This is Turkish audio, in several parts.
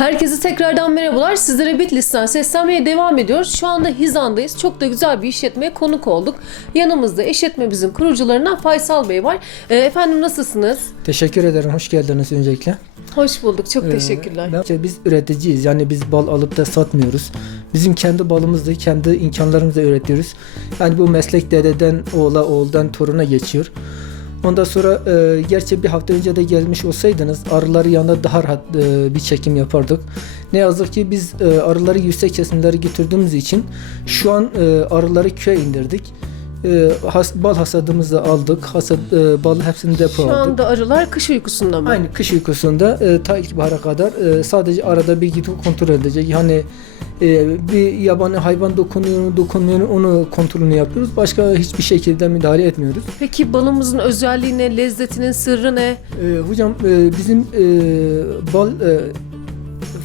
Herkese tekrardan merhabalar. Sizlere Bitlis'ten seslenmeye devam ediyoruz. Şu anda Hizan'dayız. Çok da güzel bir işletmeye konuk olduk. Yanımızda işletmemizin kurucularından Faysal Bey var. Ee, efendim nasılsınız? Teşekkür ederim. Hoş geldiniz öncelikle. Hoş bulduk. Çok Ee, teşekkürler. ben- işte biz üreticiyiz. Yani biz bal alıp da satmıyoruz. Bizim kendi balımızla, kendi imkanlarımızla üretiyoruz. Yani bu meslek dededen oğula, oğuldan toruna geçiyor. Ondan sonra e, gerçi bir hafta önce de gelmiş olsaydınız arıları yanında daha rahat e, bir çekim yapardık. Ne yazık ki biz e, arıları yüksek kesimlere götürdüğümüz için şu an e, arıları köye indirdik. E, has, bal hasadımızı aldık. Hasat, e, bal hepsini depo Şu aldık. anda arılar kış uykusunda mı? Aynı kış uykusunda e, ta ilkbahara kadar e, sadece arada bir gidip kontrol edecek. Hani e, bir yabani hayvan dokunuyor mu dokunmuyor mu onu kontrolünü yapıyoruz. Başka hiçbir şekilde müdahale etmiyoruz. Peki balımızın özelliği ne? Lezzetinin sırrı ne? E, hocam e, bizim e, bal e,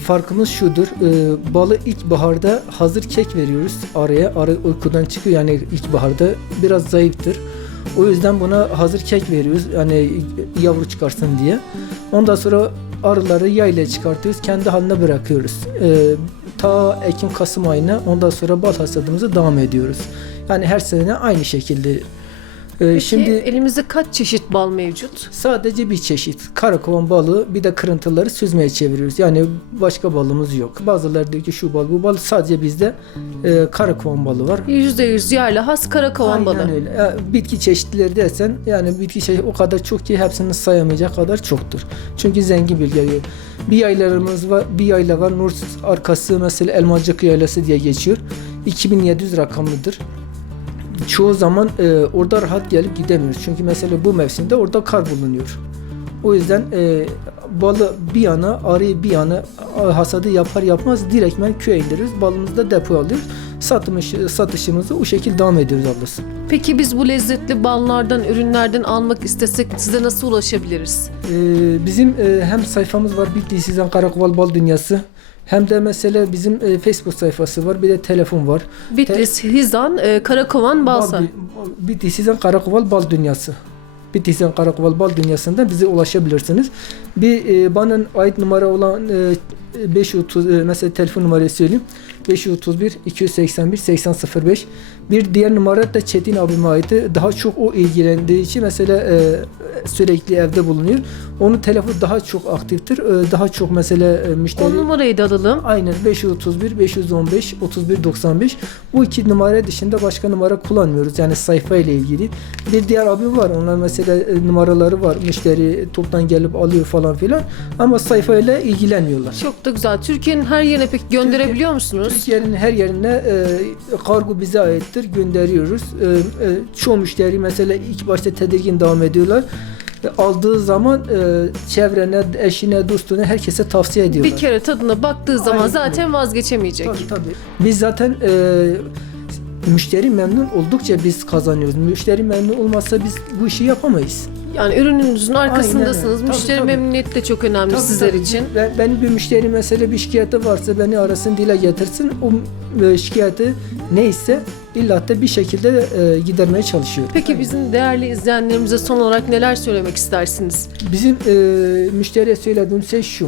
farkımız şudur. E, balı ilkbaharda hazır kek veriyoruz araya. Arı uykudan çıkıyor yani ilkbaharda biraz zayıftır. O yüzden buna hazır kek veriyoruz. Yani yavru çıkarsın diye. Ondan sonra arıları yayla çıkartıyoruz. Kendi haline bırakıyoruz. E, ta Ekim Kasım ayına ondan sonra bal hasadımızı devam ediyoruz. Yani her sene aynı şekilde. E, Peki şimdi elimizde kaç çeşit bal mevcut? Sadece bir çeşit. Karakovan balığı bir de kırıntıları süzmeye çeviriyoruz. Yani başka balımız yok. Bazıları diyor ki şu bal bu bal sadece bizde e, karakovan balığı var. %100 yerli has karakovan Aynen balı. öyle. Ya, bitki çeşitleri dersen yani bitki çeşit o kadar çok ki hepsini sayamayacak kadar çoktur. Çünkü zengin bir yayla. Bir yaylarımız var, bir yayla var. Nur arkası mesela Elmacık Yaylası diye geçiyor. 2700 rakamlıdır. Çoğu zaman e, orada rahat gelip gidemiyoruz. Çünkü mesela bu mevsimde orada kar bulunuyor. O yüzden e, balı bir yana, arıyı bir yana hasadı yapar yapmaz direktmen köye indiriyoruz. Balımızı da depoya alıyoruz. Satmış, satışımızı o şekilde devam ediyoruz ablası. Peki biz bu lezzetli ballardan, ürünlerden almak istesek size nasıl ulaşabiliriz? Ee, bizim e, hem sayfamız var Bitlis Sizan Karakoval Bal Dünyası hem de mesela bizim e, Facebook sayfası var bir de telefon var. Bitlis, Hizan, e, Karakovan, Balsa. Bitlis Sizan Karakoval Bal Dünyası. Bitlis Sizan Karakoval Bal Dünyası'nda bize ulaşabilirsiniz. Bir e, bana ait numara olan e, 530 e, mesela telefon numarası söyleyeyim. 531 281 8005 bir diğer numara da Çetin abime ait. Daha çok o ilgilendiği için mesela e, sürekli evde bulunuyor. Onun telefonu daha çok aktiftir. E, daha çok mesela e, müşteri... O numarayı da alalım. Aynen 531 515 31 95 bu iki numara dışında başka numara kullanmıyoruz yani sayfa ile ilgili bir diğer abim var onlar mesela e, numaraları var müşteri toptan gelip alıyor falan filan ama sayfa ile ilgilenmiyorlar. Çok da güzel. Türkiye'nin her yerine peki gönderebiliyor musunuz? Türkiye'nin her yerine e, kargo bize aittir gönderiyoruz. E, e, çoğu müşteri mesela ilk başta tedirgin devam ediyorlar. E, aldığı zaman e, çevrene, eşine, dostuna herkese tavsiye ediyorlar. Bir kere tadına baktığı zaman Aynen. zaten vazgeçemeyecek. Tabii tabii. Biz zaten e, müşteri memnun oldukça biz kazanıyoruz. Müşteri memnun olmazsa biz bu işi yapamayız. Yani ürününüzün arkasındasınız. Aynen. Müşteri Tabii, memnuniyeti de çok önemli Tabii, sizler tabii. için. Ben, benim bir müşteri mesela bir şikayeti varsa beni arasın dile getirsin. O e, şikayeti neyse illa da bir şekilde e, gidermeye çalışıyorum. Peki bizim değerli izleyenlerimize son olarak neler söylemek istersiniz? Bizim e, müşteriye söylediğim şey şu.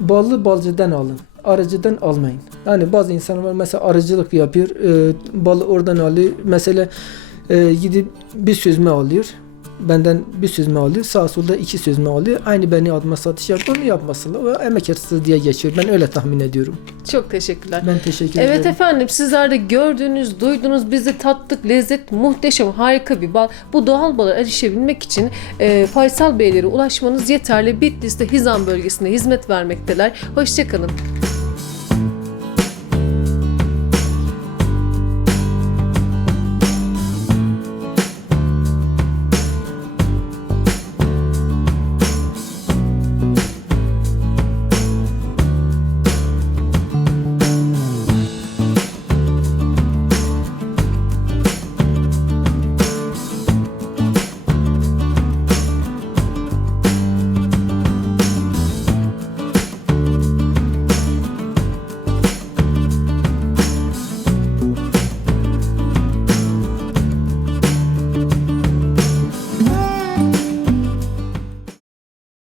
Ballı balcıdan alın. Aracıdan almayın. Yani bazı insanlar mesela arıcılık yapıyor. E, balı oradan alıyor. Mesela e, gidip bir süzme alıyor. Benden bir süzme alıyor. Sağ solda iki süzme alıyor. Aynı beni adıma satış yapıyor. Onu yapmasınlar. O emek hırsızlığı diye geçiyor. Ben öyle tahmin ediyorum. Çok teşekkürler. Ben teşekkür Evet ederim. efendim sizler de gördüğünüz, duydunuz, biz de tattık, lezzet muhteşem, harika bir bal. Bu doğal bala erişebilmek için e, Faysal Beylere ulaşmanız yeterli. Bitlis'te Hizan bölgesinde hizmet vermekteler. Hoşçakalın.